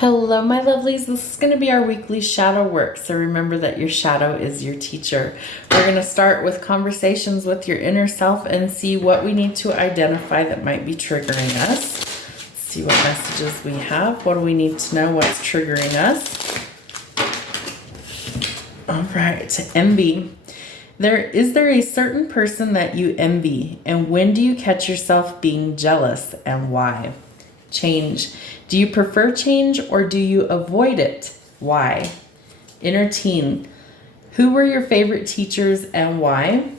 Hello, my lovelies. This is going to be our weekly shadow work. So remember that your shadow is your teacher. We're going to start with conversations with your inner self and see what we need to identify that might be triggering us. See what messages we have. What do we need to know? What's triggering us? All right. Envy. Is there a certain person that you envy? And when do you catch yourself being jealous and why? Change. Do you prefer change or do you avoid it? Why? Inner teen. Who were your favorite teachers and why?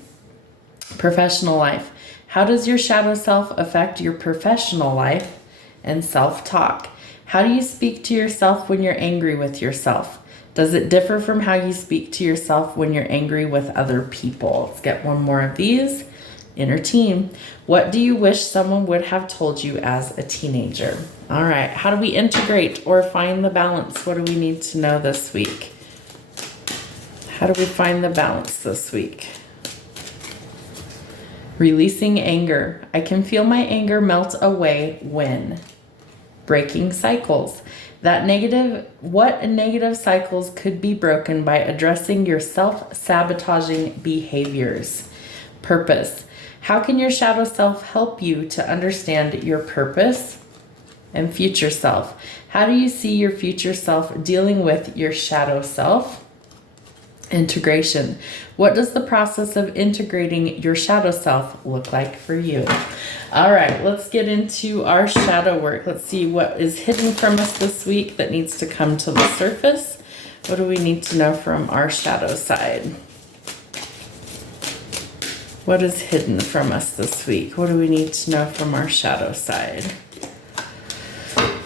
Professional life. How does your shadow self affect your professional life? And self-talk. How do you speak to yourself when you're angry with yourself? Does it differ from how you speak to yourself when you're angry with other people? Let's get one more of these. Inner teen. What do you wish someone would have told you as a teenager? All right. How do we integrate or find the balance? What do we need to know this week? How do we find the balance this week? Releasing anger. I can feel my anger melt away when? Breaking cycles. What negative cycles could be broken by addressing your self-sabotaging behaviors? Purpose. How can your shadow self help you to understand your purpose? And future self. How do you see your future self dealing with your shadow self? Integration. What does the process of integrating your shadow self look like for you? All right, let's get into our shadow work. Let's see what is hidden from us this week that needs to come to the surface. What do we need to know from our shadow side? What is hidden from us this week? What do we need to know from our shadow side?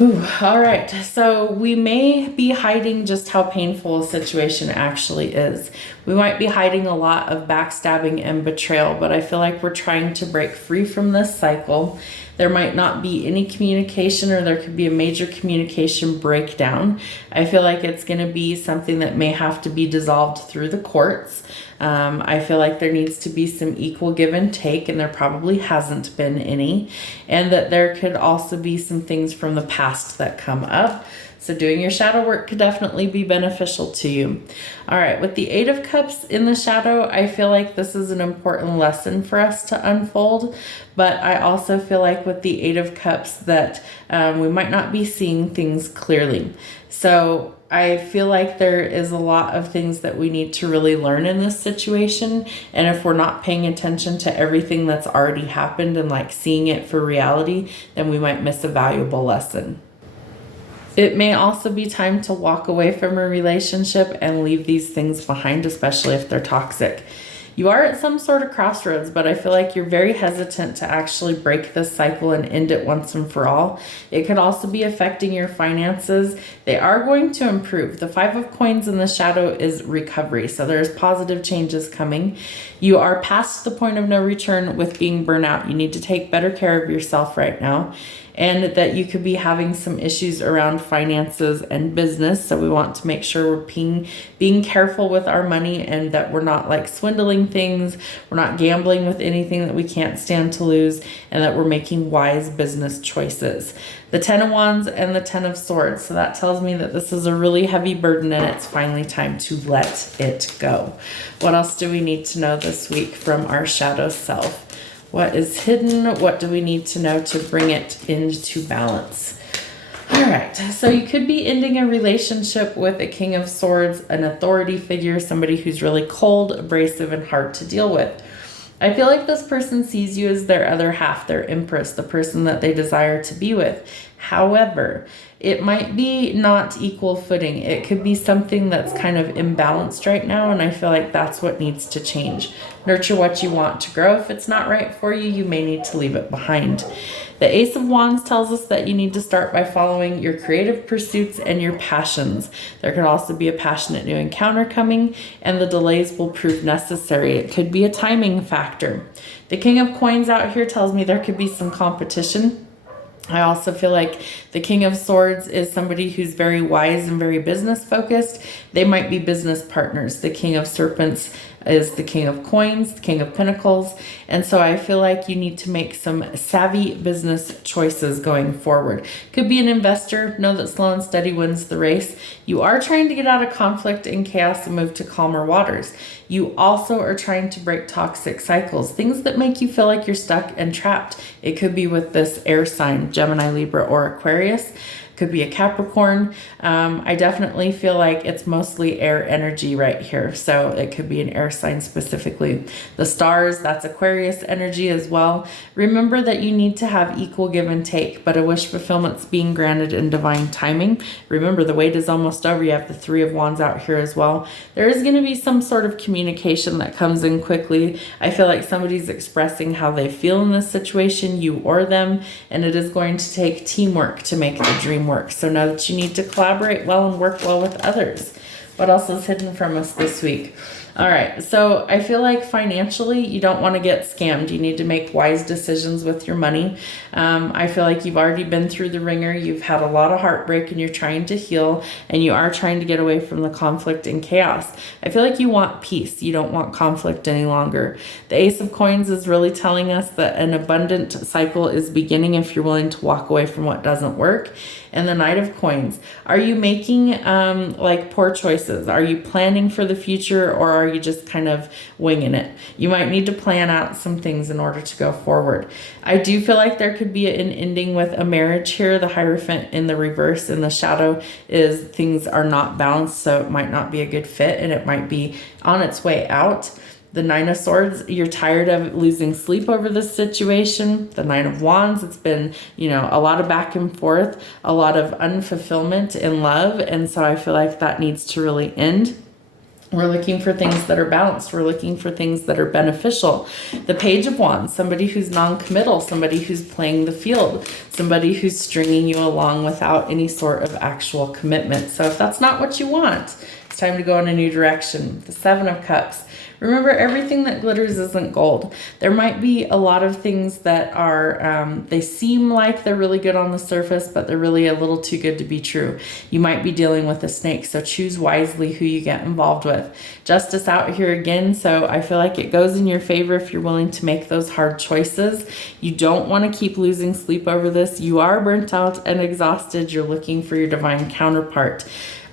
Ooh, all right, so we may be hiding just how painful a situation actually is. We might be hiding a lot of backstabbing and betrayal, but I feel like we're trying to break free from this cycle. There might not be any communication, or there could be a major communication breakdown. I feel like it's going to be something that may have to be dissolved through the courts. I feel like there needs to be some equal give and take, and there probably hasn't been any. And that there could also be some things from the past that come up. So doing your shadow work could definitely be beneficial to you. All right, with the Eight of Cups in the shadow, I feel like this is an important lesson for us to unfold. But I also feel like with the Eight of Cups that we might not be seeing things clearly. So I feel like there is a lot of things that we need to really learn in this situation. And if we're not paying attention to everything that's already happened and like seeing it for reality, then we might miss a valuable lesson. It may also be time to walk away from a relationship and leave these things behind, especially if they're toxic. You are at some sort of crossroads, but I feel like you're very hesitant to actually break this cycle and end it once and for all. It could also be affecting your finances. They are going to improve. The Five of Coins in the shadow is recovery, so there's positive changes coming. You are past the point of no return with being burnout. You need to take better care of yourself right now. And that you could be having some issues around finances and business. So we want to make sure we're being careful with our money and that we're not like swindling things. We're not gambling with anything that we can't stand to lose, and that we're making wise business choices. The Ten of Wands and the Ten of Swords. So that tells me that this is a really heavy burden and it's finally time to let it go. What else do we need to know this week from our shadow self? What is hidden? What do we need to know to bring it into balance? All right, so you could be ending a relationship with a King of Swords, an authority figure, somebody who's really cold, abrasive, and hard to deal with. I feel like this person sees you as their other half, their empress, the person that they desire to be with. However, it might be not equal footing. It could be something that's kind of imbalanced right now, and I feel like that's what needs to change. Nurture what you want to grow. If it's not right for you, you may need to leave it behind. The Ace of Wands tells us that you need to start by following your creative pursuits and your passions. There could also be a passionate new encounter coming, and the delays will prove necessary. It could be a timing factor. The King of Coins out here tells me there could be some competition. I also feel like the King of Swords is somebody who's very wise and very business focused. They might be business partners. The King of Serpents is the King of Coins, the King of Pentacles. And so I feel like you need to make some savvy business choices going forward. Could be an investor. Know that slow and steady wins the race. You are trying to get out of conflict and chaos and move to calmer waters. You also are trying to break toxic cycles, things that make you feel like you're stuck and trapped. It could be with this air sign, Gemini, Libra, or Aquarius. Could be a Capricorn. I definitely feel like it's mostly air energy right here. So it could be an air sign specifically. The stars, that's Aquarius energy as well. Remember that you need to have equal give and take, but a wish fulfillment's being granted in divine timing. Remember, the wait is almost over. You have the Three of Wands out here as well. There is going to be some sort of communication that comes in quickly. I feel like somebody's expressing how they feel in this situation, you or them, and it is going to take teamwork to make the dream work. So know that you need to collaborate well and work well with others. What else is hidden from us this week? All right, so I feel like financially, you don't want to get scammed. You need to make wise decisions with your money. I feel like you've already been through the ringer. You've had a lot of heartbreak and you're trying to heal, and you are trying to get away from the conflict and chaos. I feel like you want peace. You don't want conflict any longer. The Ace of Coins is really telling us that an abundant cycle is beginning if you're willing to walk away from what doesn't work. And the Knight of Coins. Are you making like poor choices? Are you planning for the future, or are you just kind of winging it? You might need to plan out some things in order to go forward. I do feel like there could be an ending with a marriage here. The Hierophant in the reverse in the shadow is things are not balanced, so it might not be a good fit and it might be on its way out. The Nine of Swords, you're tired of losing sleep over this situation. The Nine of Wands, it's been, a lot of back and forth, a lot of unfulfillment in love. And so I feel like that needs to really end. We're looking for things that are balanced. We're looking for things that are beneficial. The Page of Wands, somebody who's non-committal, somebody who's playing the field, somebody who's stringing you along without any sort of actual commitment. So if that's not what you want, it's time to go in a new direction. The Seven of Cups. Remember, everything that glitters isn't gold. There might be a lot of things that are, they seem like they're really good on the surface, but they're really a little too good to be true. You might be dealing with a snake, so choose wisely who you get involved with. Justice out here again, so I feel like it goes in your favor if you're willing to make those hard choices. You don't want to keep losing sleep over this. You are burnt out and exhausted. You're looking for your divine counterpart.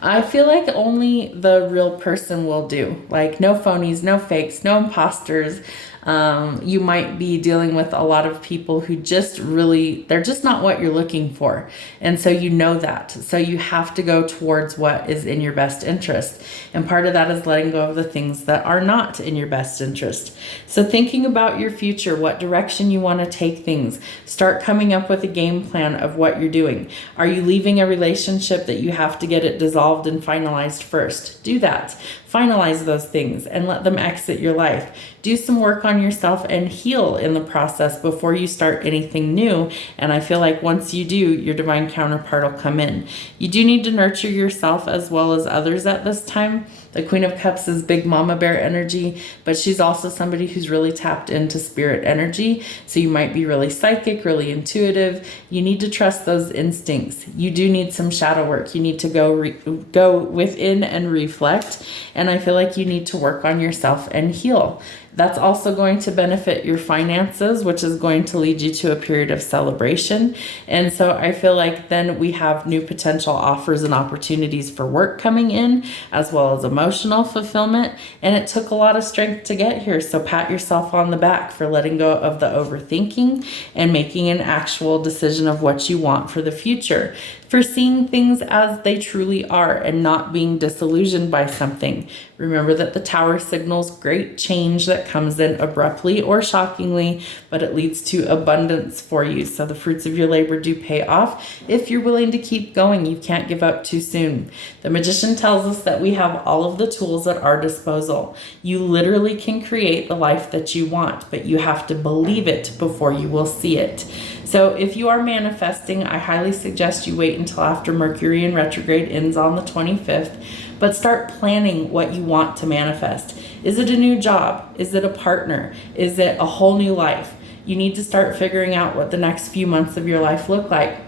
I feel like only the real person will do. Like no phonies, no fakes, no imposters. You might be dealing with a lot of people who just really, they're just not what you're looking for. And so you know that. So you have to go towards what is in your best interest. And part of that is letting go of the things that are not in your best interest. So thinking about your future, what direction you want to take things, start coming up with a game plan of what you're doing. Are you leaving a relationship that you have to get it dissolved and finalized first? Do that. Finalize those things and let them exit your life. Do some work on yourself and heal in the process before you start anything new. And I feel like once you do, your divine counterpart will come in. You do need to nurture yourself as well as others at this time. The Queen of Cups is big mama bear energy, but she's also somebody who's really tapped into spirit energy. So you might be really psychic, really intuitive. You need to trust those instincts. You do need some shadow work. You need to go within and reflect. And I feel like you need to work on yourself and heal. That's also going to benefit your finances, which is going to lead you to a period of celebration. And so I feel like then we have new potential offers and opportunities for work coming in, as well as emotional fulfillment. And it took a lot of strength to get here. So pat yourself on the back for letting go of the overthinking and making an actual decision of what you want for the future, for seeing things as they truly are and not being disillusioned by something. Remember that the Tower signals great change that comes in abruptly or shockingly, but it leads to abundance for you. So the fruits of your labor do pay off if you're willing to keep going. You can't give up too soon. The Magician tells us that we have all of the tools at our disposal. You literally can create the life that you want, but you have to believe it before you will see it. So if you are manifesting, I highly suggest you wait until after Mercury in retrograde ends on the 25th, but start planning what you want to manifest. Is it a new job? Is it a partner? Is it a whole new life? You need to start figuring out what the next few months of your life look like.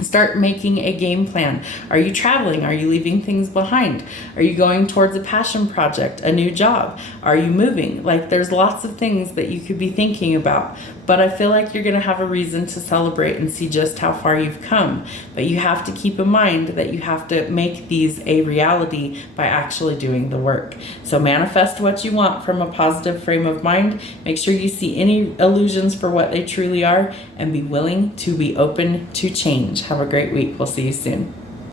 Start making a game plan. Are you traveling? Are you leaving things behind? Are you going towards a passion project, a new job? Are you moving? Like, there's lots of things that you could be thinking about, but I feel like you're going to have a reason to celebrate and see just how far you've come. But you have to keep in mind that you have to make these a reality by actually doing the work. So manifest what you want from a positive frame of mind. Make sure you see any illusions for what they truly are, and be willing to be open to change. Have a great week. We'll see you soon.